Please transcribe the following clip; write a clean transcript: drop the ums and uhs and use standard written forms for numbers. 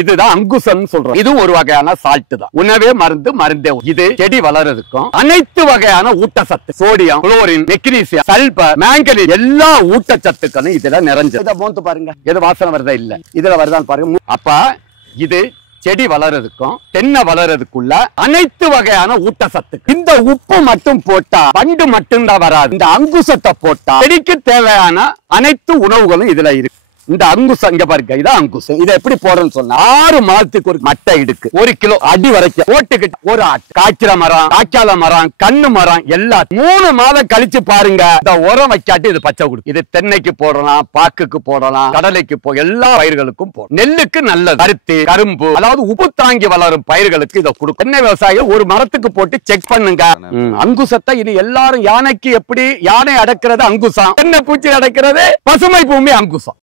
இதுதான் அங்குசம் சொல்றோம். இது ஒரு வகையான சால்ட் தான். உணவே மருந்து, மருந்தே. இது செடி வளர்றதுக்கும் அனைத்து வகையான ஊட்டச்சத்து, sodium, chlorine, magnesium, sulphur, manganese எல்லா ஊட்டச்சத்துக்களும் இதுல நிறைஞ்சது. இத மோந்து பாருங்க, எது வாசனை வருதா இல்ல, இதுல வருதான்னு பாருங்க. அப்ப இது செடி வளர்றதுக்கும் தென்னை வளர்றதுக்குள்ள அனைத்து வகையான ஊட்டச்சத்து. இந்த உப்பு மட்டும் போட்டா பண்டு மட்டும்தான் வராது. இந்த அங்குசத்தை போட்டா செடிக்கு தேவையான அனைத்து உணவுகளும் இதுல இருக்கு. இந்த அங்குசம் இங்க பாருங்க, இதான் அங்குசம். இதை எப்படி போடுறேன்னு சொன்னா 6 மாதத்துக்கு ஒரு மட்டை இடுக்கு 1 கிலோ அடி வரைக்கும் போட்டுக்கிட்டு ஒரு ஆட்டு காய்ச்சல மரம், காய்க்கால மரம், கண்ணு மரம் எல்லாம் 3 மாதம் கழிச்சு பாருங்க. இந்த உரம் வைக்காட்டி இது பச்சை கொடுக்கும். இது தென்னைக்கு போடலாம், பாக்குக்கு போடலாம், கடலைக்கு எல்லா பயிர்களுக்கும் போடலாம். நெல்லுக்கு நல்லது. பருத்தி, கரும்பு, அதாவது உப்பு தாங்கி வளரும் பயிர்களுக்கு இதை கொடுக்கும். தென்னை விவசாயிகள் ஒரு மரத்துக்கு போட்டு செக் பண்ணுங்க. அங்குசத்தை இனி எல்லாரும் யானைக்கு எப்படி யானை அடக்கிறது அங்குசம், தென்னை பூச்சி அடக்கிறது பசுமை பூமி அங்குசம்.